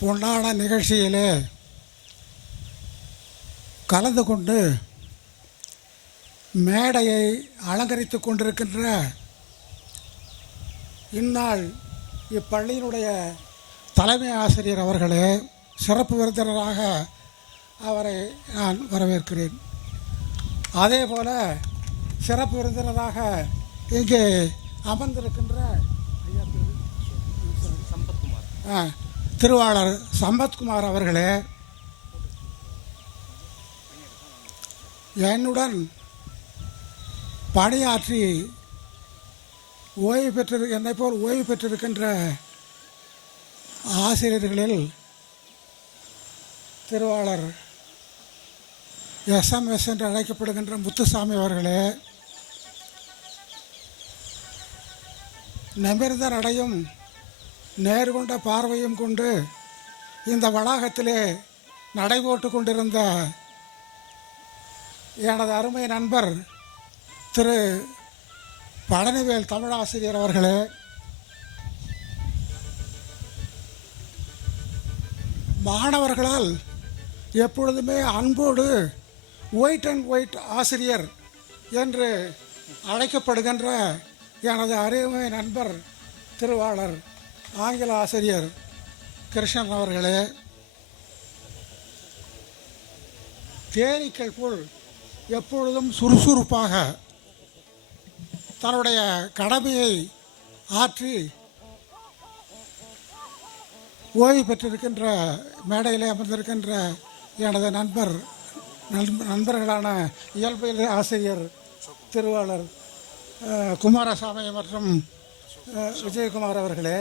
பொன்னான நிகழ்ச்சியிலே கலந்து கொண்டு மேடையை அலங்கரித்து கொண்டிருக்கின்ற இந்நாள் இப்பள்ளியினுடைய தலைமை ஆசிரியர் அவர்களே, சிறப்பு விருந்தினராக அவரை நான் வரவேற்கிறேன். அதே போல் சிறப்பு விருந்தினராக இங்கே அமர்ந்திருக்கின்ற திருவாளர் சம்பத்குமார் அவர்களே, என்னுடன் பணியாற்றி என்னை போல் ஓய்வு பெற்றிருக்கின்ற ஆசிரியர்களில் திருவாளர் எஸ்எம்எஸ் என்று அழைக்கப்படுகின்ற முத்துசாமி அவர்களே, நிமிர்ந்த நடையும் நேர்கொண்ட பார்வையும் கொண்டு இந்த வளாகத்திலே நடைபோட்டு கொண்டிருந்த எனது அருமை நண்பர் திரு பழனிவேல் தமிழாசிரியர் அவர்களே, மாணவர்களால் எப்பொழுதுமே அன்போடு ஒயிட் அண்ட் ஒயிட் ஆசிரியர் என்று அழைக்கப்படுகின்ற எனது அருமை நண்பர் திருவாளர் ஆங்கில ஆசிரியர் கிருஷ்ணன் அவர்களே, தேனீக்கள் போல் எப்பொழுதும் சுறுசுறுப்பாக தன்னுடைய கடமையை ஆற்றி ஓய்வு பெற்றிருக்கின்ற மேடையில் அமர்ந்திருக்கின்ற எனது நண்பர்களான இயல்பியல் ஆசிரியர் திருவாளர் குமாரசாமி மற்றும் விஜயகுமார் அவர்களே,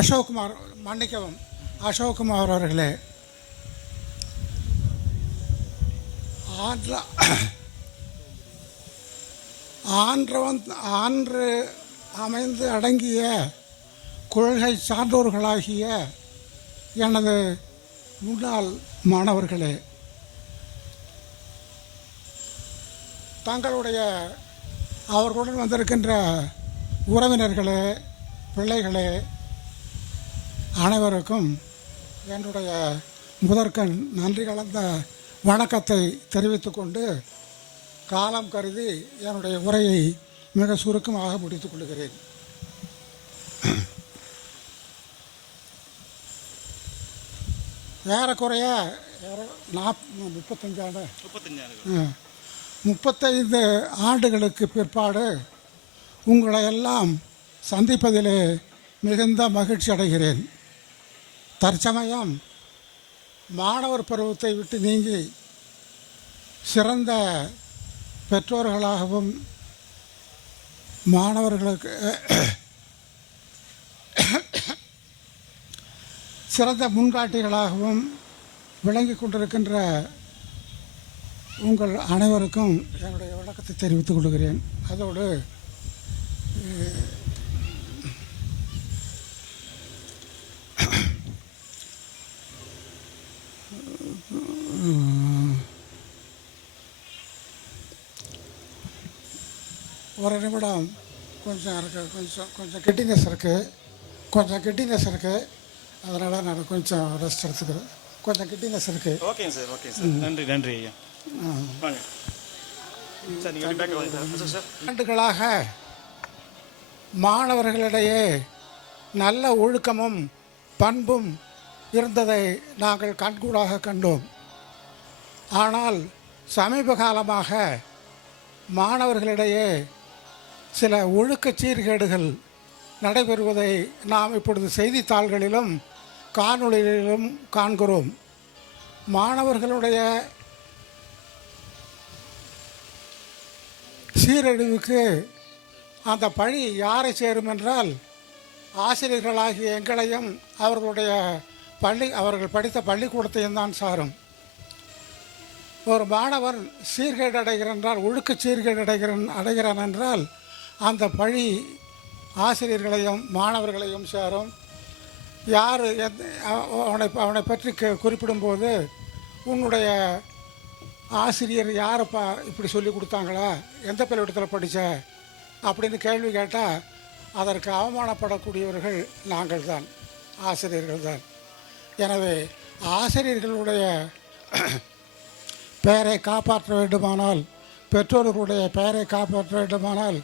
அசோக்குமார் மன்னிக்கவும் அசோக்குமார் அவர்களே, ஆன்று அமைந்து அடங்கிய கொள்கை சான்றோர்களாகிய எனது முன்னாள் மாணவர்களே, தங்களுடைய அவர்களுடன் வந்திருக்கின்ற உறவினர்களே, பிள்ளைகளே, அனைவருக்கும் என்னுடைய முதற்கண் நன்றி கலந்த வணக்கத்தை தெரிவித்துக்கொண்டு காலம் கருதி என்னுடைய உரையை மிக சுருக்கமாக முடித்துக் கொள்கிறேன். ஏறக்குறைய 35 ஆண்டுகளுக்கு பிற்பாடு உங்களை எல்லாம் சந்திப்பதிலே மிகுந்த மகிழ்ச்சி அடைகிறேன். தற்சமயம் மாணவர் பருவத்தை விட்டு நீங்கி சிறந்த பெற்றோர்களாகவும் மாணவர்களுக்கு சிறந்த முன்காட்டிகளாகவும் விளங்கி கொண்டிருக்கின்ற உங்கள் அனைவருக்கும் என்னுடைய வணக்கத்தை தெரிவித்துக் கொள்கிறேன். அதோடு ஒரு நிமிடம் கொஞ்சம் இருக்குது, கொஞ்சம் கெட்டினஸ் இருக்குது, அதனால் நான் கொஞ்சம் ரெஸ்ட் எடுத்துக்கிறேன். கொஞ்சம் கெட்டினஸ் இருக்குது. ஓகேங்க சார். நன்றி ஐயா. ஆண்டுகளாக மாணவர்களிடையே நல்ல ஒழுக்கமும் பண்பும் இருந்ததை நாங்கள் கண்கூடாக கண்டோம். ஆனால் சமீப காலமாக மாணவர்களிடையே சில ஒழுக்க சீர்கேடுகள் நடைபெறுவதை நாம் இப்பொழுது செய்தித்தாள்களிலும் காணொளிகளிலும் காண்கிறோம். மாணவர்களுடைய சீரழிவுக்கு அந்த பழி யாரை சேரும் என்றால் ஆசிரியர்களாகிய எங்களையும் அவர்கள் படித்த பள்ளிக்கூடத்தையும் தான் சாரும். ஒரு மாணவன் சீர்கேடு அடைகிறான் என்றால், ஒழுக்க சீர்கேடு அடைகிறான் என்றால் அந்த பழி ஆசிரியர்களையும் மாணவர்களையும் சேரும். யார் அவனை பற்றி குறிப்பிடும்போது உன்னுடைய ஆசிரியர் யாரப்பா இப்படி சொல்லி கொடுத்தாங்களா, எந்த பள்ளிக்கூடத்தில் படித்த அப்படின்னு கேள்வி கேட்டால் அதற்கு அவமானப்படக்கூடியவர்கள் நாங்கள் தான், ஆசிரியர்கள் தான். எனவே ஆசிரியர்களுடைய பெயரை காப்பாற்ற வேண்டுமானால், பெற்றோர்களுடைய பெயரை காப்பாற்ற வேண்டுமானால்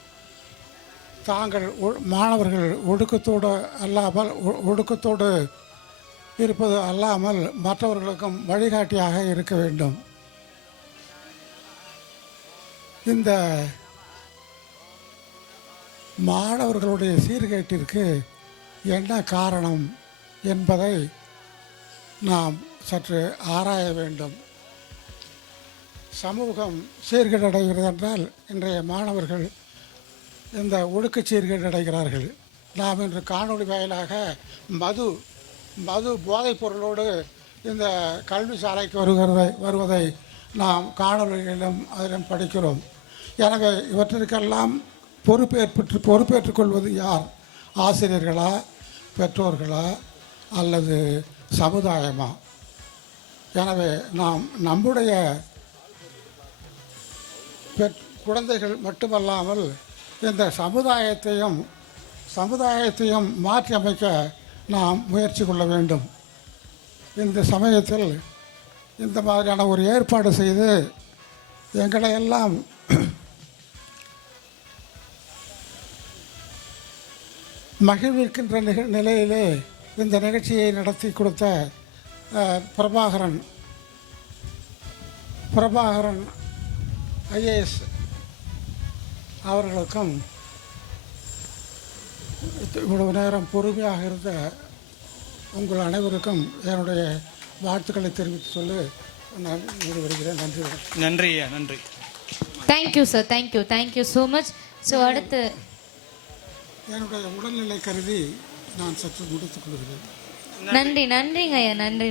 தாங்கள் மாணவர்கள் ஒடுக்கத்தோடு இருப்பது அல்லாமல் மற்றவர்களுக்கும் வழிகாட்டியாக இருக்க வேண்டும். இந்த மாணவர்களுடைய சீர்கேட்டிற்கு என்ன காரணம் என்பதை நாம் சற்று ஆராய வேண்டும். சமூகம் சீர்கேடடைகிறது என்றால் இன்றைய மாணவர்கள் இந்த ஒழுக்கச் சீர்கேடடைகிறார்கள். நாம் இன்று காணொளி வாயிலாக மது போதைப் பொருளோடு இந்த கல்வி சாலைக்கு வருவதை நாம் காணொலிகளிலும் அதிலும் படிக்கிறோம். எனவே இவற்றிற்கெல்லாம் பொறுப்பேற்றுக் கொள்வது யார்? ஆசிரியர்களா, பெற்றோர்களா, அல்லது சமுதாயமா? எனவே நாம் நம்முடைய குழந்தைகள் மட்டுமல்லாமல் இந்த சமுதாயத்தையும் மாற்றி அமைக்க நாம் முயற்சி கொள்ள வேண்டும். இந்த சமயத்தில் இந்த மாதிரியான ஒரு ஏற்பாடு செய்து எங்களை எல்லாம் மகிழ்விக்கின்ற நிலையிலே இந்த நிகழ்ச்சியை நடத்தி கொடுத்த பிரபாகரன் ஐஏஎஸ் அவர்களுக்கும் இவ்வளவு நேரம் பொறுமையாக இருந்த உங்கள் அனைவருக்கும் என்னுடைய வாழ்த்துக்களை தெரிவித்து சொல்லி நான் வருகிறேன். நன்றி. நன்றி ஐயா, நன்றி. Thank you sir, thank you so much. So அடுத்து என்னுடைய உடல்நிலை கருதி நான் சற்று முடித்துக் கொள்கிறேன். நன்றிங்க ஐயா, நன்றி.